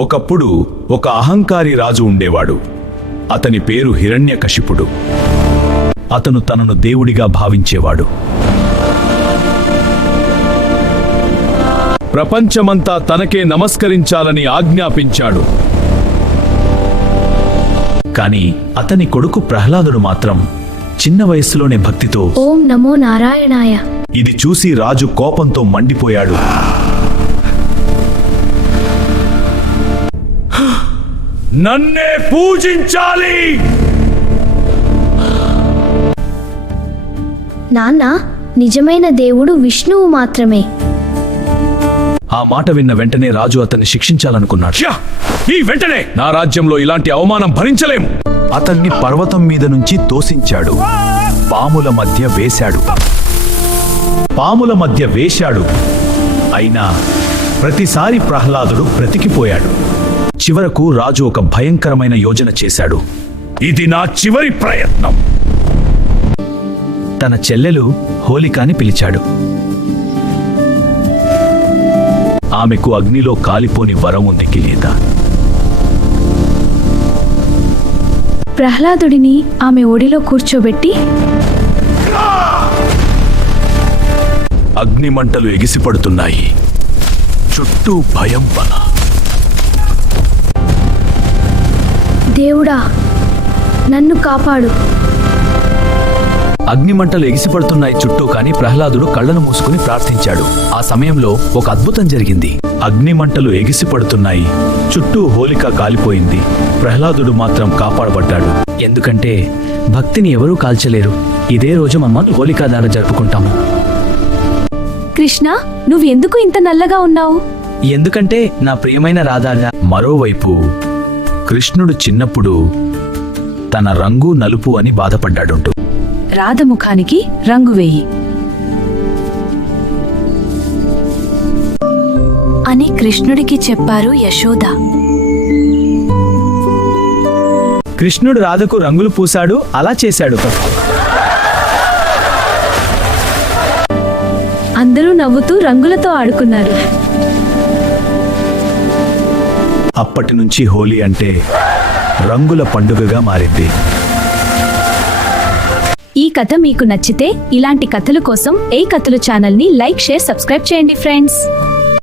ఒకప్పుడు ఒక అహంకారి రాజు ఉండేవాడు. అతని పేరు హిరణ్యకశిపుడు. అతను తనను దేవుడిగా భావించేవాడు. ప్రపంచమంతా తనకే నమస్కరించాలని ఆజ్ఞాపించాడు. కాని అతని కొడుకు ప్రహ్లాదుడు మాత్రం చిన్న వయస్సులోనే భక్తితో ఓం నమో నారాయణాయ. ఇది చూసి రాజు కోపంతో మండిపోయాడు. నన్నే పూజించాలి! నాన్న, నిజమైన దేవుడు విష్ణువు మాత్రమే. ఆ మాట విన్న వెంటనే రాజు అతన్ని శిక్షించాలనుకున్నాడు. ఈ వెంటనే నా రాజ్యంలో ఇలాంటి అవమానం భరించలేము. అతన్ని పర్వతం మీద నుంచి తోసించాడు. పాముల మధ్య వేశాడు. అయినా ప్రతిసారి ప్రహ్లాదుడు బ్రతికిపోయాడు. చివరకు రాజు ఒక భయంకరమైన యోజన చేశాడు. ఇది నా చివరి ప్రయత్నం. తన చెల్లెలు హోలికాని పిలిచాడు. ఆమెకు అగ్నిలో కాలిపోని వరం ఉంది లేదా? ప్రహ్లాదుడిని ఆమె ఒడిలో కూర్చోబెట్టి అగ్నిమంటలు ఎగిసిపడుతున్నాయి. చుట్టూ భయం వన. దేవుడా, నన్ను కాపాడు. అగ్నిమంటలు ఎగిసిపడుతున్నాయి చుట్టూ. కాని ప్రహ్లాదుడు కళ్ళను మూసుకుని ప్రార్థించాడు. ఆ సమయంలో ఒక అద్భుతం జరిగింది. అగ్నిమంటలు ఎగిసిపడుతున్నాయి. చుట్టూ హోలిక కాలిపోయింది. ప్రహ్లాదుడు మాత్రం కాపాడబడ్డాడు. ఎందుకంటే భక్తిని ఎవరూ కాల్చలేరు. ఇదే రోజు మనం హోలికా దార జరుపుకుంటాము. కృష్ణ, నువ్వెందుకు ఇంత నల్లగా ఉన్నావు? ఎందుకంటే నా ప్రియమైన రాధా. మరోవైపు కృష్ణుడు చిన్నప్పుడు తన రంగు నలుపు అని బాధపడ్డాడుంటూ. రాధ ముఖానికి రంగు వేయి అని కృష్ణుడికి చెప్పారు యశోద. కృష్ణుడు రాధకు రంగులు పూశాడు. అలా చేశాడు. అందరూ నవ్వుతూ రంగులతో ఆడుకున్నారు. అప్పటి నుంచి హోలీ అంటే రంగుల పండుగగా మారింది. ఈ కథ మీకు నచ్చితే ఇలాంటి కథల కోసం ఏ కథలు ఛానల్ని లైక్, షేర్, సబ్స్క్రైబ్ చేయండి ఫ్రెండ్స్.